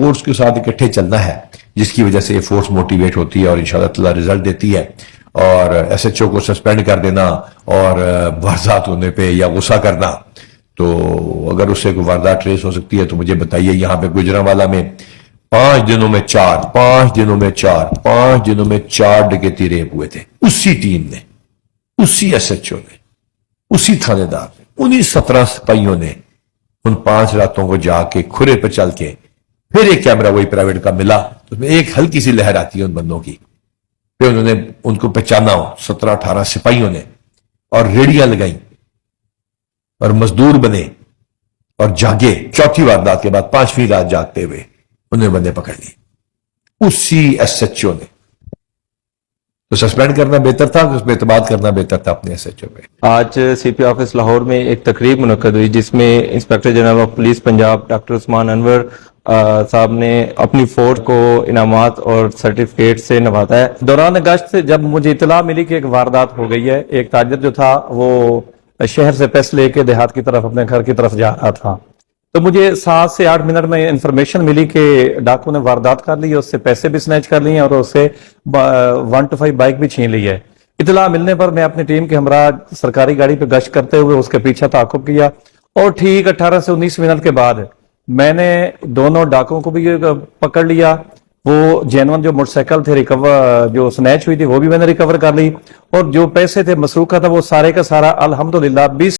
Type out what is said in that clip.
Force کے ساتھ اکٹھے چلنا ہے، جس کی وجہ سے یہ فورس موٹیویٹ ہوتی ہے اور انشاءاللہ تعالی رزلٹ دیتی ہے. اور ایس ایچ او کو سسپینڈ کر دینا اور واردات ہونے پہ یا غصہ کرنا، تو اگر اس سے کوئی واردات ٹریس ہو سکتی ہے تو مجھے بتائیے. یہاں پہ گجرانوالہ میں 5 دنوں میں 4 ڈکیتی ریپ ہوئے تھے. اسی ٹیم نے، اسی ایس ایچ او نے، اسی تھانے دار نے، انہی 17 سپاہیوں نے ان 5 راتوں کو جا کے کھرے پہ چل کے پھر ایک کیمرہ وہی پرائیویٹ کا ملا، اس میں ایک ہلکی سی لہر آتی ہے ان بندوں کی. پھر انہوں نے ان کو پہچانا 17-18 سپاہیوں نے، اور ریڑیاں لگائیں اور مزدور بنے اور جاگے. چوتھی واردات کے بعد 5ویں رات جاگتے ہوئے انہیں بندے پکڑ لیے اسی ایس ایچ او نے. تو سسپینڈ کرنا بہتر تھا، اس پہ اعتماد کرنا بہتر تھا اپنے ایس ایچ او پہ. آج سی پی آفس لاہور میں ایک تقریب منعقد ہوئی جس میں inspector general of police Punjab doctor Usman Anwar صاحب نے اپنی فورس کو انعامات اور سرٹیفکیٹ سے نوازا ہے. دوران گشت جب مجھے اطلاع ملی کہ ایک واردات ہو گئی ہے، ایک تاجر جو تھا وہ شہر سے پیسے لے کے دیہات کی طرف اپنے گھر کی طرف جا رہا تھا، تو مجھے 7 سے 8 منٹ میں انفارمیشن ملی کہ ڈاکو نے واردات کر لی، اس سے پیسے بھی سنیچ کر لیے اور اس سے 125 بائک بھی چھین لی ہے. اطلاع ملنے پر میں اپنی ٹیم کے ہمراہ سرکاری گاڑی پہ گشت کرتے ہوئے اس کے پیچھے تعاقب کیا، اور ٹھیک 18 سے 19 منٹ کے بعد میں نے دونوں ڈاکوں کو بھی پکڑ لیا. وہ جینون جو موٹر سائیکل تھے ریکور جو سنیچ ہوئی تھی وہ بھی میں نے ریکور کر لی، اور جو پیسے تھے مسروقہ تھا وہ سارے کا سارا الحمدللہ 20